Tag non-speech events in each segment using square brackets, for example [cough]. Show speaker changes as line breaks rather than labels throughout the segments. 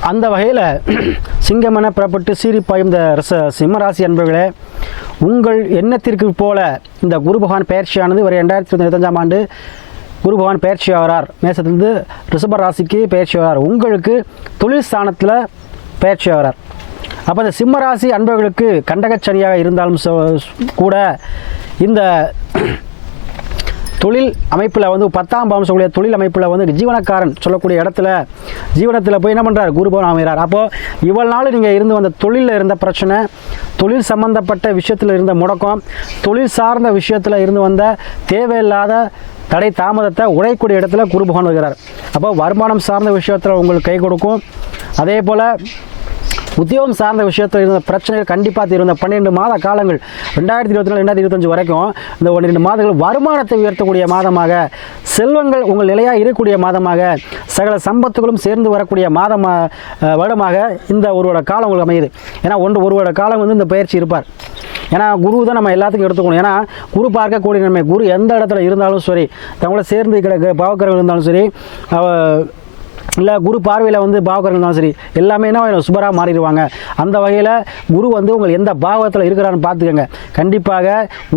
அந்த வகையில் [clears throat] சிங்கமென புறப்பட்டு சீரிப்பாயும் இந்த ரச சிம்மராசி அன்பர்களே உங்கள் எண்ணத்திற்கு போல இந்த குரு பகவான் பயிற்சியானது ஒரு ரெண்டாயிரத்தி இருபத்தஞ்சாம் ஆண்டு குரு பகவான் பயிற்சி ஆகிறார். மேசத்திலிருந்து ரிஷப ராசிக்கு பயிற்சி ஆகிறார். உங்களுக்கு தொழில் ஸ்தானத்தில் பயிற்சி ஆகிறார். அப்போ இந்த சிம்ம ராசி அன்பர்களுக்கு கண்டகச்சனியாக இருந்தாலும் சொ- கூட இந்த தொழில் அமைப்பில் வந்து பத்தாம் பாவம் சொல்லக்கூடிய தொழில் அமைப்பில் வந்து ஜீவனக்காரன் சொல்லக்கூடிய இடத்துல ஜீவனத்தில் போய் என்ன பண்ணுறார் குருபவன் அமைகிறார் அப்போது இவ்வளவு நாள் நீங்கள் இருந்து வந்த தொழிலில் இருந்த பிரச்சனை தொழில் சம்பந்தப்பட்ட விஷயத்தில் இருந்த முடக்கம் தொழில் சார்ந்த விஷயத்தில் இருந்து வந்த தேவையில்லாத தடை தாமதத்தை உடையக்கூடிய இடத்துல குரு பகவான் வருகிறார். அப்போ வருமானம் சார்ந்த விஷயத்தில் உங்களுக்கு கை கொடுக்கும். அதே போல் உத்தியோகம் சார்ந்த விஷயத்தில் இருந்த பிரச்சனைகள் கண்டிப்பாக தீரும். இந்த பன்னிரெண்டு மாத காலங்கள் ரெண்டாயிரத்தி இருபத்தி நாலு ரெண்டாயிரத்தி இருபத்தஞ்சு வரைக்கும் இந்த பன்னிரெண்டு மாதங்கள் வருமானத்தை உயர்த்தக்கூடிய மாதமாக செல்வங்கள் உங்கள் நிலையாக இருக்கக்கூடிய மாதமாக சகல சம்பத்துகளும் சேர்ந்து வரக்கூடிய மாதமாக வருடமாக இந்த ஒருவோட காலம் உங்களுக்கு அமையுது. ஏன்னா ஒன்று ஒருவோட காலம் வந்து இந்த பயிற்சி இருப்பார். ஏன்னா குரு தான் நம்ம எல்லாத்துக்கும் எடுத்துக்கணும். ஏன்னா குரு பார்க்கக்கூடிய நன்மை. குரு எந்த இடத்துல இருந்தாலும் சரி தங்களோட சேர்ந்து கிடக்க பாவக்கரங்கள் இருந்தாலும் சரி இல்லை குரு பார்வையில் வந்து பாவகர்கள் தான் சரி எல்லாமே என்ன சுபராக மாறிடுவாங்க. அந்த வகையில் குரு வந்து உங்கள் எந்த பாவகத்தில் இருக்கிறான்னு பார்த்துக்கோங்க. கண்டிப்பாக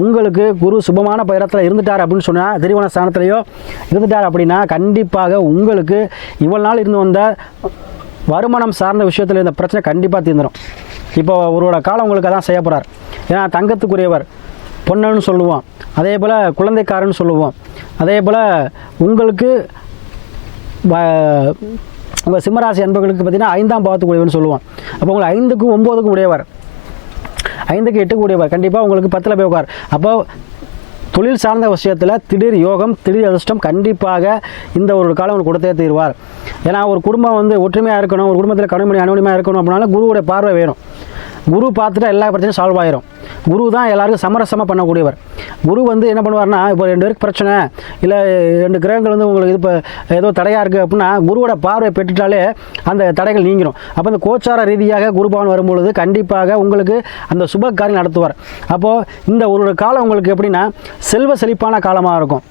உங்களுக்கு குரு சுபமான பயிரத்தில் இருந்துட்டார் அப்படின்னு சொன்னால் திருவண ஸ்தானத்திலையோ இருந்துட்டார் அப்படின்னா கண்டிப்பாக உங்களுக்கு இவ்வளோ நாள் இருந்து வந்த வருமானம் சார்ந்த விஷயத்தில் இருந்த பிரச்சனை கண்டிப்பாக தீர்ந்துடும் இப்போ ஒருவோட காலம் உங்களுக்கு அதான் செய்ய போகிறார் ஏன்னா தங்கத்துக்குரியவர் பொன்னன்னு சொல்லுவோம். அதே போல் குழந்தைக்காரன்னு சொல்லுவோம். அதே போல் உங்களுக்கு உங்கள் சிம்மராசி அன்பர்களுக்கு பார்த்தீங்கன்னா ஐந்தாம் பாவத்துக்கு சொல்லுவோம். அப்போ உங்களுக்கு ஐந்துக்கும் ஒம்போதுக்கும் உடையவர். ஐந்துக்கு எட்டுக்கு உடையவர். கண்டிப்பாக உங்களுக்கு பத்தில் போய் உட்கார். அப்போ தொழில் சார்ந்த விஷயத்தில் திடீர் யோகம் திடீர் அதிர்ஷ்டம் கண்டிப்பாக இந்த ஒரு காலம் அவர் கொடுத்தே தீர்வார். ஏன்னா ஒரு குடும்பம் வந்து ஒற்றுமையாக இருக்கணும் ஒரு குடும்பத்தில் கடுமணி அனுமதியமாக இருக்கணும் அப்படின்னாலும் குருவோட பார்வை வேணும். குரு பார்த்துட்டா எல்லா பிரச்சனையும் சால்வ் ஆயிரும். குரு தான் எல்லாருக்கும் சமரசமாக பண்ணக்கூடியவர். குரு வந்து என்ன பண்ணுவார்னா இப்போ ரெண்டு பேருக்கு பிரச்சனை இல்லை ரெண்டு கிரகங்கள் வந்து உங்களுக்கு இது இப்போ ஏதோ தடையாக இருக்குது அப்படின்னா குருவோட பார்வை பெற்றுட்டாலே அந்த தடைகள் நீங்கிடும் அப்போ அந்த கோச்சார ரீதியாக குருபவன் வரும்பொழுது கண்டிப்பாக உங்களுக்கு அந்த சுப காரியம் நடத்துவார். அப்போது இந்த ஒரு காலம் உங்களுக்கு எப்படின்னா செல்வ செழிப்பான காலமாக இருக்கும்.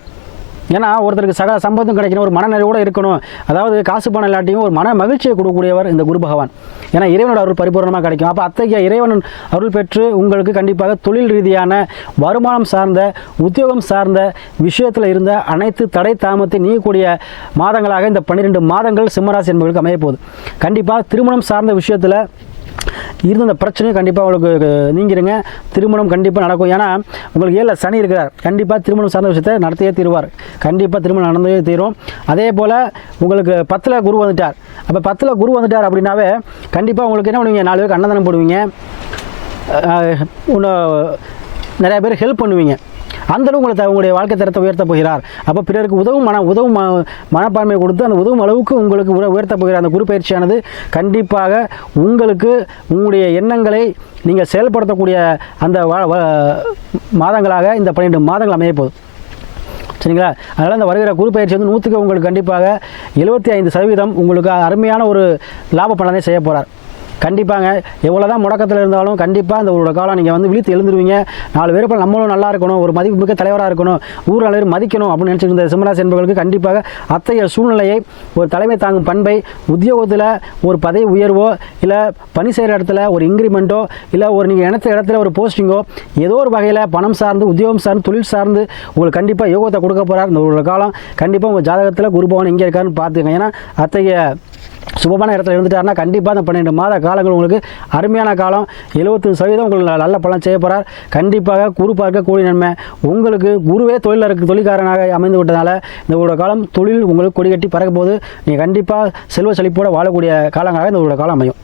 ஏன்னா ஒருத்தருக்கு சகல சம்பந்தம் கிடைக்கணும் ஒரு மனநிறைவோடு இருக்கணும். அதாவது காசு பணம் இல்லாட்டியும் ஒரு மன மகிழ்ச்சியை கொடுக்கக்கூடியவர் இந்த குரு பகவான். ஏன்னா இறைவனோட அருள் பரிபூர்ணமாக கிடைக்கும். அப்போ அத்தகைய இறைவன் அருள் பெற்று உங்களுக்கு கண்டிப்பாக தொழில் ரீதியான வருமானம் சார்ந்த உத்தியோகம் சார்ந்த விஷயத்தில் இருந்த அனைத்து தடை தாமத்தை நீக்கக்கூடிய மாதங்களாக இந்த பன்னிரெண்டு மாதங்கள் சிம்மராசி என்பவர்களுக்கு அமைய போகுது கண்டிப்பாக திருமணம் சார்ந்த விஷயத்தில் இருந்த அந்த பிரச்சனையும் கண்டிப்பாக உங்களுக்கு நீங்கிருங்க. திருமணம் கண்டிப்பாக நடக்கும். ஏன்னா உங்களுக்கு ஏழில் சனி இருக்கிறார். கண்டிப்பாக திருமணம் சார்ந்த விஷயத்தை நடத்தியே தீருவார். கண்டிப்பாக திருமணம் நடந்தே தீரும். அதே போல் உங்களுக்கு பத்தில் குரு வந்துட்டார். அப்போ பத்தில் குரு வந்துட்டார் அப்படின்னாவே கண்டிப்பாக உங்களுக்கு என்ன பண்ணுவீங்க? நாலு பேருக்கு அன்னதானம் போடுவீங்க. அஹ், இன்னும் பேர் ஹெல்ப் பண்ணுவீங்க. அந்தளவு உங்களை த- உங்களுடைய வாழ்க்கை தரத்தை உயர்த்த போகிறார். அப்போ பிறருக்கு உதவும் மன உதவும் ம- மனப்பான்மை கொடுத்து அந்த உதவும் அளவுக்கு உங்களுக்கு உயர்த்த போகிறார். அந்த குரு பயிற்சியானது கண்டிப்பாக உங்களுக்கு உங்களுடைய எண்ணங்களை நீங்கள் செயல்படுத்தக்கூடிய அந்த மாதங்களாக இந்த பன்னிரெண்டு மாதங்கள் அமைய போகுது. சரிங்களா? அதனால் அந்த வருகிற குரு பயிற்சி வந்து நூற்றுக்கு உங்களுக்கு கண்டிப்பாக எழுபத்தி ஐந்து சதவீதம் உங்களுக்கு அருமையான ஒரு லாப பலனை செய்ய போகிறார் கண்டிப்பாங்க. எவ்வளோ தான் முடக்கத்தில் இருந்தாலும் கண்டிப்பாக இந்த ஒரு காலம் நீங்கள் வந்து விழித்து எழுந்துருவீங்க. நாலு பேர் இப்போ நம்மளும் நல்லா இருக்கணும். ஒரு மதிப்பு மிக்க தலைவராக இருக்கணும். ஊர் நாலு பேர் மதிக்கணும் அப்படின்னு நினச்சிருந்த சிம்மராசி என்பவர்களுக்கு கண்டிப்பாக அத்தகைய சூழ்நிலையை ஒரு தலைமை தாங்கும் பண்பை உத்தியோகத்தில் ஒரு பதவி உயர்வோ இல்லை பணி செய்கிற இடத்துல ஒரு இன்க்ரிமெண்ட்டோ இல்லை ஒரு நீங்கள் இனத்த இடத்துல ஒரு போஸ்டிங்கோ ஏதோ ஒரு வகையில் பணம் சார்ந்து உத்தியோகம் சார்ந்து தொழில் சார்ந்து உங்களுக்கு கண்டிப்பாக யோகத்தை கொடுக்க போகிறார் இந்த ஒரு காலம் கண்டிப்பாக உங்கள் ஜாதகத்தில் குருபவன் எங்கே இருக்காருன்னு பார்த்துக்கங்க. ஏன்னா அத்தகைய சுபமான இடத்துல இருந்துட்டாருன்னா கண்டிப்பாக அந்த பன்னெண்டு மாத காலங்கள் உங்களுக்கு அருமையான காலம். எழுபத்தஞ்சு சதவீதம் உங்களுக்கு நல்ல பலன் செய்ய போகிறார் கண்டிப்பாக குரு பார்க்க கூடிய நன்மை. உங்களுக்கு குருவே தொழில் இருக்கு தொழில்காரனாக அமைந்து விட்டதால இந்த ஒரு காலம் தொழில் உங்களுக்கு கொடி கட்டி பறக்க போது நீங்கள் கண்டிப்பாக செல்வ செழிப்போடு வாழக்கூடிய காலங்களாக இந்த ஒரு காலம் அமையும்.